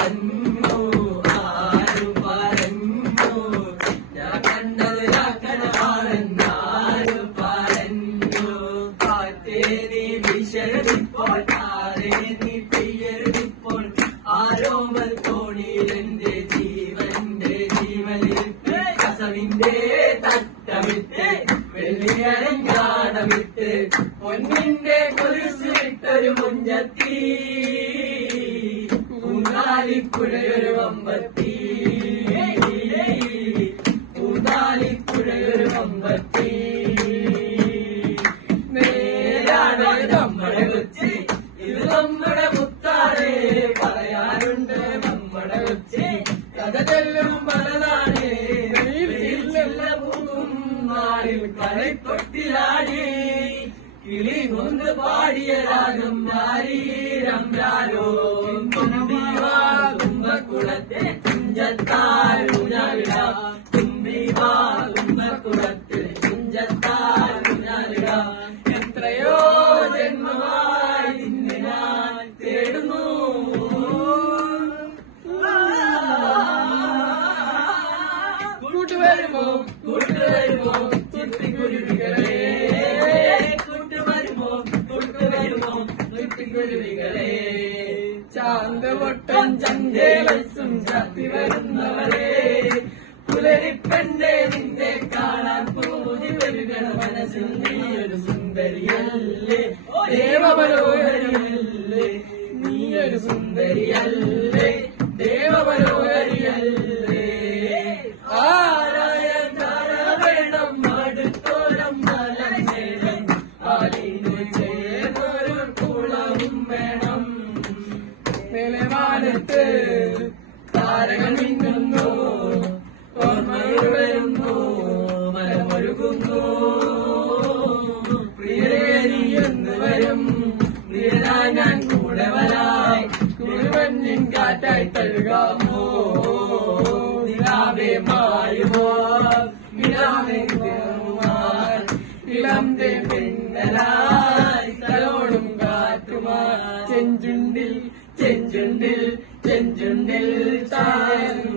പറഞ്ഞു ആരും പറഞ്ഞു ഞാൻ കണ്ടത് ആരും പറഞ്ഞു കാറ്റേ നീ വിശരതിപ്പോൾ ആരേ നീ പെയ്യരുതിപ്പോൾ ആരോമൽ തോണിയിൽ എന്റെ ജീവന്റെ ജീവനിട്ട് കസവിന്റെ തട്ടമിട്ട് വെള്ളിയരങ്ങാടമിട്ട് പൊന്നിന്റെ കുരിശിട്ടൊരു മുഞ്ചത്തി ൂന്നാലിപ്പുഴയൊരു വമ്പത്തി ൂന്നാലിപ്പുഴയൊരു വമ്പത്തി നേരാണ് നമ്മുടെ കൊച്ചി ഇത് നമ്മുടെ മുത്താറേ പറയാനുണ്ട് നമ്മുടെ കൊച്ചി കഥ ചെല്ലും പലതാണ് പൂക്കും നാളിൽ കളിക്കൊട്ടിലാടി കിളി കൊണ്ട് പാടിയ രാഗം രാരീരംരാരോ തുമ്പിവാ തുമ്പക്കുളത്തെ കുഞ്ചത്താൽ ഊഞ്ഞാലിട തുമ്പിവാ തുമ്പക്കുളത്തിൽ കുഞ്ചത്താൽ ഊഞ്ഞാലിട എത്രയോ ജന്മമായി നിന്നെ ഞാൻ തേടുന്നു കൂട്ടുവരുമോ കൂട്ടുവരുമോ ചിത്തിക്കുരുവികളെ കൂട്ടുവരുമോ കൂട്ടുവരുമോ ചിത്തിക്കുരുവികളെ ചാന്തവൊട്ടം ചന്തേലസും ചാത്തി വരുന്നവരെ പുലരിപ്പെണ്ണെ നിന്നെ കാണാൻ പൂതി വരുകണ മനസ്സിൽ നീയൊരു സുന്ദരിയല്ലേ ദേവമനോഹരിയല്ലേ നീയൊരു സുന്ദരിയല്ലേ ദേവമനോഹരിയല്ലേ ആരായ വേണം അടുത്തോരം മലം ചേരും ആലിന് ചേർന്നൊരു കുളവും വേണം നിലവാനത്ത് താരകൾ മിന്നുന്നു ഓർമ്മകൾ വരുന്നു മരമൊരുകുന്നു പ്രിയരിയെന്ന് വരും പ്രിയനാ ഞാൻ കൂടെ വരാം കുളിമഞ്ഞിൻ കാറ്റായി തഴുകാമോ നിലാവേ മായുമോ നിലാവേ തിരുമാൻ ഇളം പിന്നലായി തലോടും കാറ്റുമാ ചെഞ്ചുണ്ടിൽ ചെഞ്ചുണ്ടിൽ ചെഞ്ചുണ്ടിൽ താരു